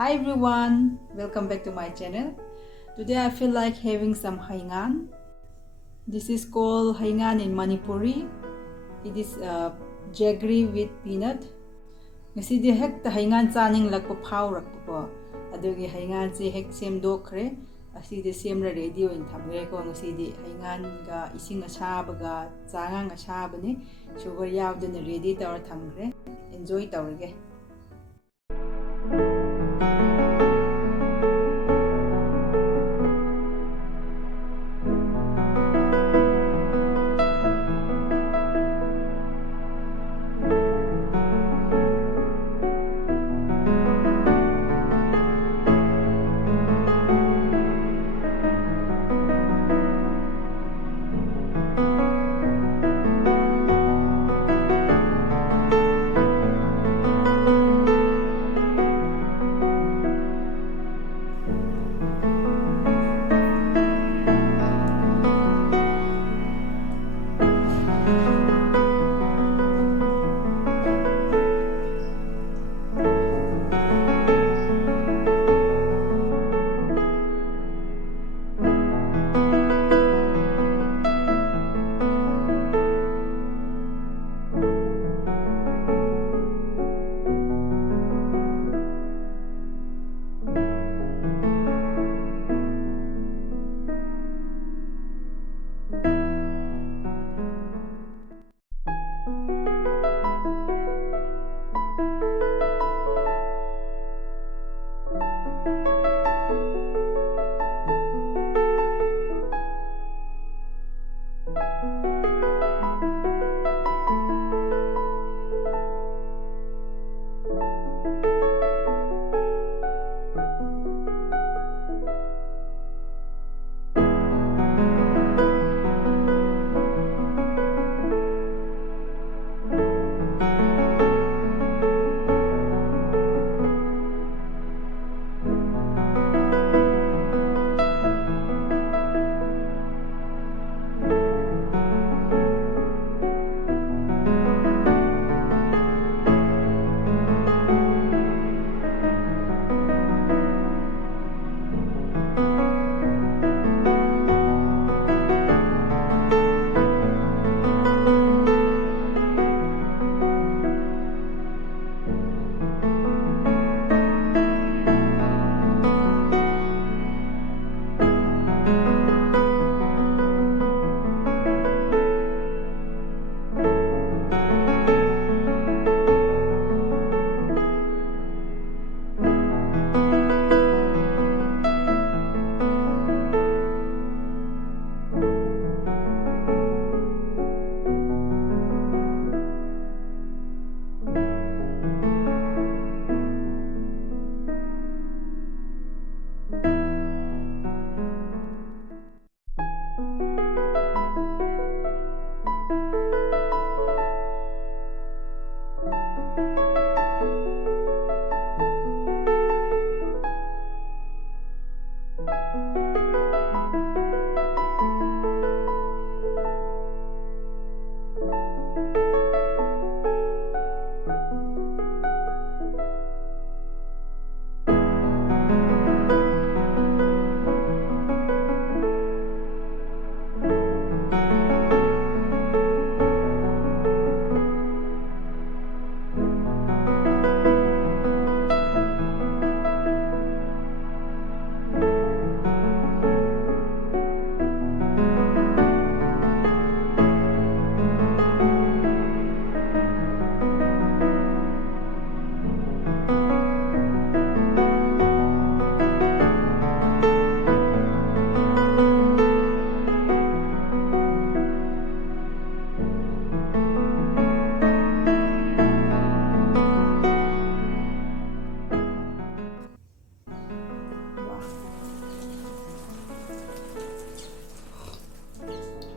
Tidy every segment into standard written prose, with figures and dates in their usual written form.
Hi everyone, welcome back to my channel. Today I feel like having some Heingan. This is called Heingan in Manipuri. It is jaggery with peanut. Ngasidi hekta Heingan chaning lakpa phaurak po. Adugi Heingan si hek semdokre. Asidi semra ready oin thamre ko ngasidi Heingan ga ising asabaga changang asabani sugar yawduna ready tawar thamre. Enjoy tawrege.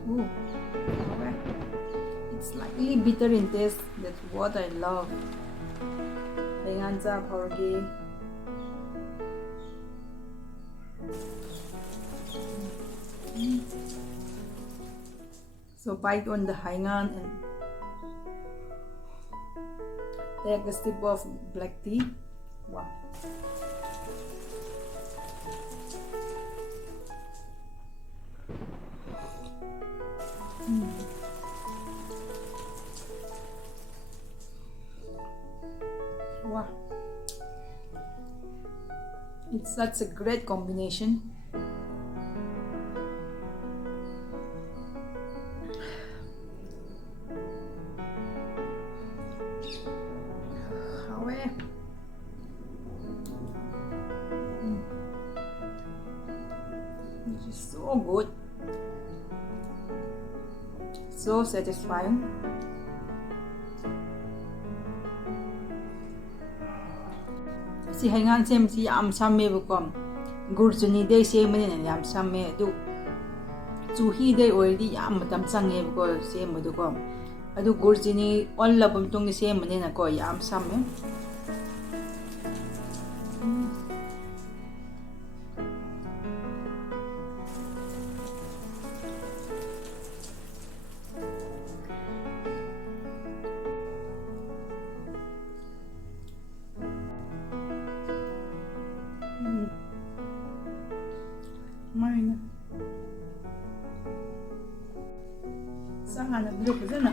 Ooh, okay. It's slightly bitter in taste. That's what I love. Heingan cha phorgi. So bite on the Heingan and take a sip of black tea. Wow. Wow. It's such a great combination. This is so good, so satisfying. Si Heingan sem si yam samme bukom gur chuni dei semani na yam samme du chu hi dei already yam matam change buko sem du ko adu gur chini on la bum tung semani na ko yam samme. Mine. Sangat belum betul.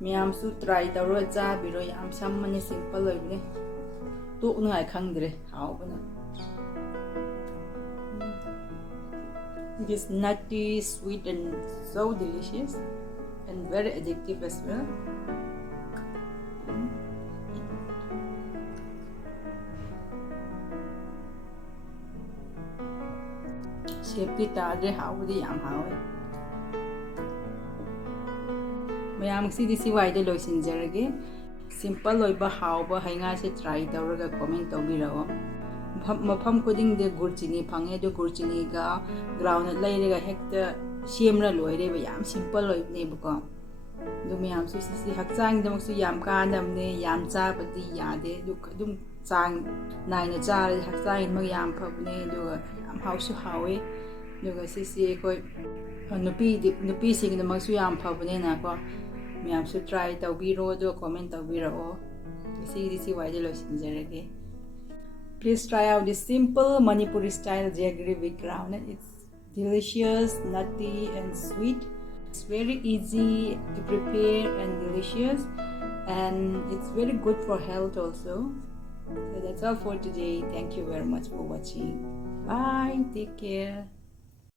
Miam su try tawro cha biro yam sammani simple loibne to ngai khangdre haubana. It is nutty, sweet and so delicious and very addictive as well. Shape tadre haubdi yam hawe. Mayam si disi wide loisin jarage simple loiba hauba Heingan se try tawraga comment tawbirao mafam kuding de gurchini phange do gurchini ga groundnut lairega hekta siemra loire ba yam simple loibne buko do mayam su si hakchang damak su yam kanamne yam cha pati yade du dum chang naina cha hakchang mag yam phabne do yam hausu hawe do ga si koi nupi sing damak su yam phabne na ko Miam should try tawbiro do comment tawbiro. This wide loisinjarage. Please try out this simple Manipuri style jaggery with groundnut. It's delicious, nutty and sweet. It's very easy to prepare and delicious, and it's very good for health also. So that's all for today. Thank you very much for watching. Bye. Take care.